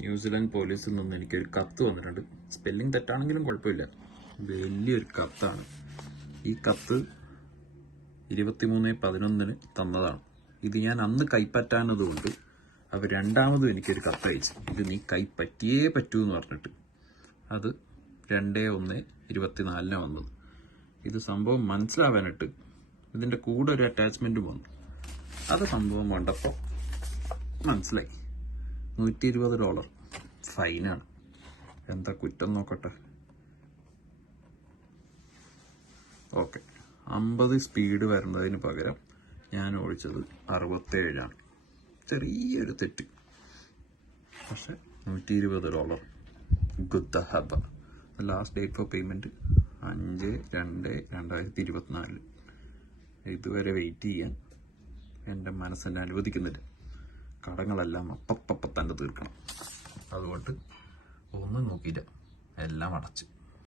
New Zealand പോലീസിൽ നിന്ന് എനിക്കൊരു കത്ത് വന്നിട്ടുണ്ട്. സ്പെല്ലിംഗ് തെറ്റാണെങ്കിലും കുഴപ്പമില്ല. വലിയൊരു കത്താണ്. ഈ കത്ത് ഇരുപത്തിമൂന്ന് പതിനൊന്നിന് തന്നതാണ്. ഇത് ഞാൻ അന്ന് കൈപ്പറ്റാനതുകൊണ്ട് അവർ രണ്ടാമതും എനിക്കൊരു കത്ത് അയച്ചു ഇത് നീ കൈപ്പറ്റിയേ പറ്റൂ എന്ന് പറഞ്ഞിട്ട്. അത് രണ്ട് ഒന്ന് ഇരുപത്തിനാലിന് വന്നത്. ഇത് സംഭവം മനസ്സിലാവാനിട്ട് ഇതിന്റെ കൂടെ ഒരു അറ്റാച്ച്മെന്റും വന്നു. അത് സംഭവം കണ്ടപ്പോൾ മനസ്സിലായി. നൂറ്റി ഇരുപത് ഡോളർ. ഫൈനാണ്. എന്താ കുറ്റം നോക്കട്ടെ. ഓക്കെ. അമ്പത് സ്പീഡ് വരുന്നതിന് പകരം ഞാൻ ഓടിച്ചത് അറുപത്തേഴാണ്. ചെറിയൊരു തെറ്റ്. പക്ഷെ നൂറ്റി ഇരുപത് ഡോളർ ഗുദ്ദ ഹബ ലാസ്റ്റ് ഡേറ്റ് ഫോർ പേയ്മെന്റ് അഞ്ച് രണ്ട് രണ്ടായിരത്തി ഇരുപത്തിനാല്. ഇതുവരെ വെയിറ്റ് ചെയ്യാൻ എന്റെ മനസ്സിനെ അനുവദിക്കുന്നില്ല. കടങ്ങളെല്ലാം അപ്പപ്പപ്പം തന്നെ തീർക്കണം. അതുകൊണ്ട് ഒന്നും നോക്കിയില്ല. എല്ലാം അടച്ച്.